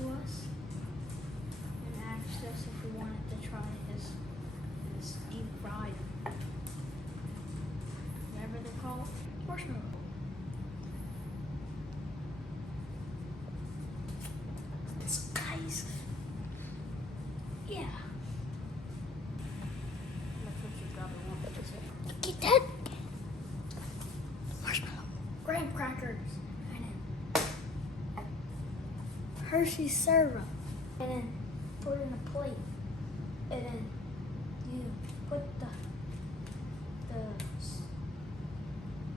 to us and asked us if we wanted to try his deep fried, whatever they call it, marshmallow. Guys, yeah. Get that marshmallow, graham crackers, and then Hershey's syrup, and then put it in a plate, and then you put the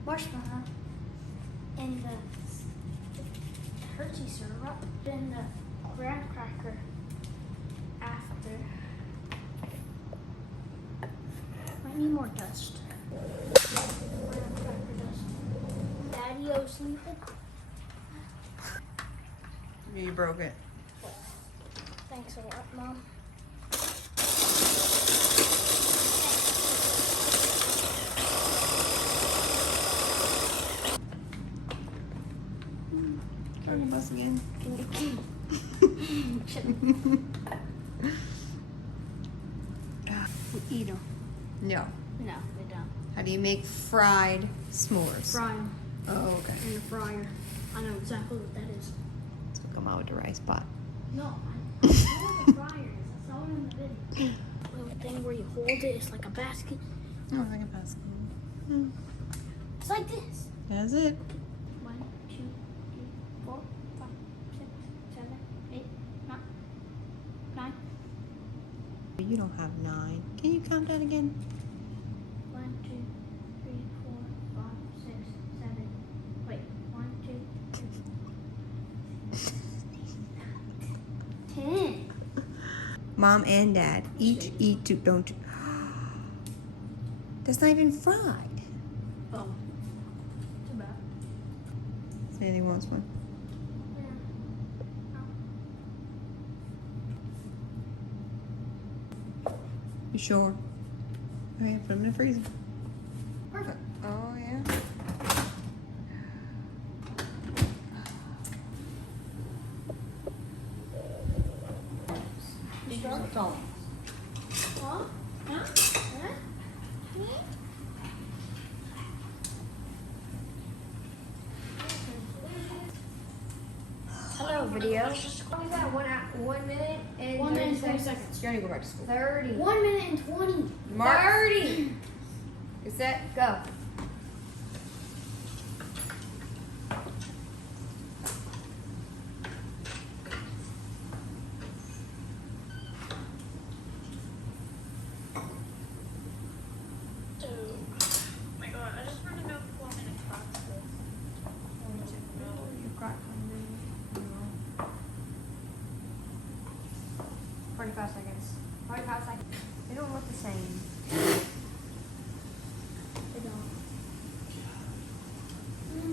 marshmallow in the Hershey syrup, then the graham cracker after. Might need more dust. Graham cracker dust. Daddy-o sleeping? You broke it. Thanks a lot, Mom. Talking bus again. We eat them. No. No, we don't. How do you make fried s'mores? Fry them Oh, okay. in the fryer. I know exactly what that is. So come out with the rice pot. No, I know what the fryer is. I saw it in the video. Little thing where you hold it, it's like a basket. Oh, I can pass. It's like this. That's it. 1, 2, 3, 4, 5, 6, 7, 8, 9. You don't have 9. Can you count that again? 1, 2, 3, 4, 5, 6, 7. Wait, 1, 2, 3. 10. Mom and Dad each eat 2. Don't you? That's not even fried. Oh. Too bad. Sandy wants one. You sure? Okay, put them in the freezer. Perfect. Oh, yeah. Huh? Huh? Hello, video. What is that? 1 minute and 1 minute and 20 seconds. seconds. You're gonna go back to school. 30. 1 minute and 20. Mark. 30. Is that? Go. Oh my god, I just want to know 4 minutes box this. 45 seconds. 45 seconds. They don't look the same. They don't.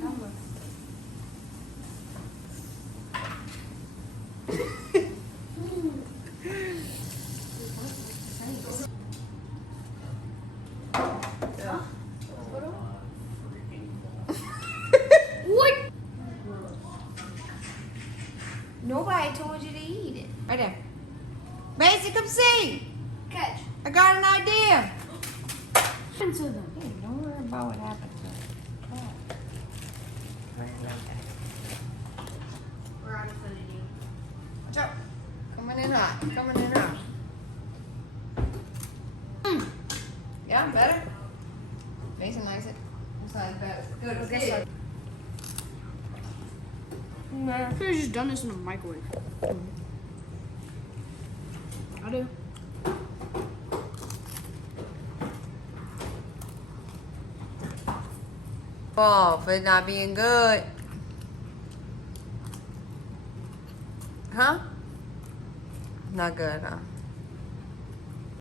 That looks. What? Nobody told you to eat it. Right there. Mason, come see. Catch. I got an idea. Happened to them. Hey, don't worry about what happened to them. We're out of food you. Watch out. Coming in hot. Coming in hot. Yeah, better. Mason likes it. It's not as bad as good as guess it. I could have just done this in a microwave. I do. Oh, for it not being good. Huh? Not good, huh?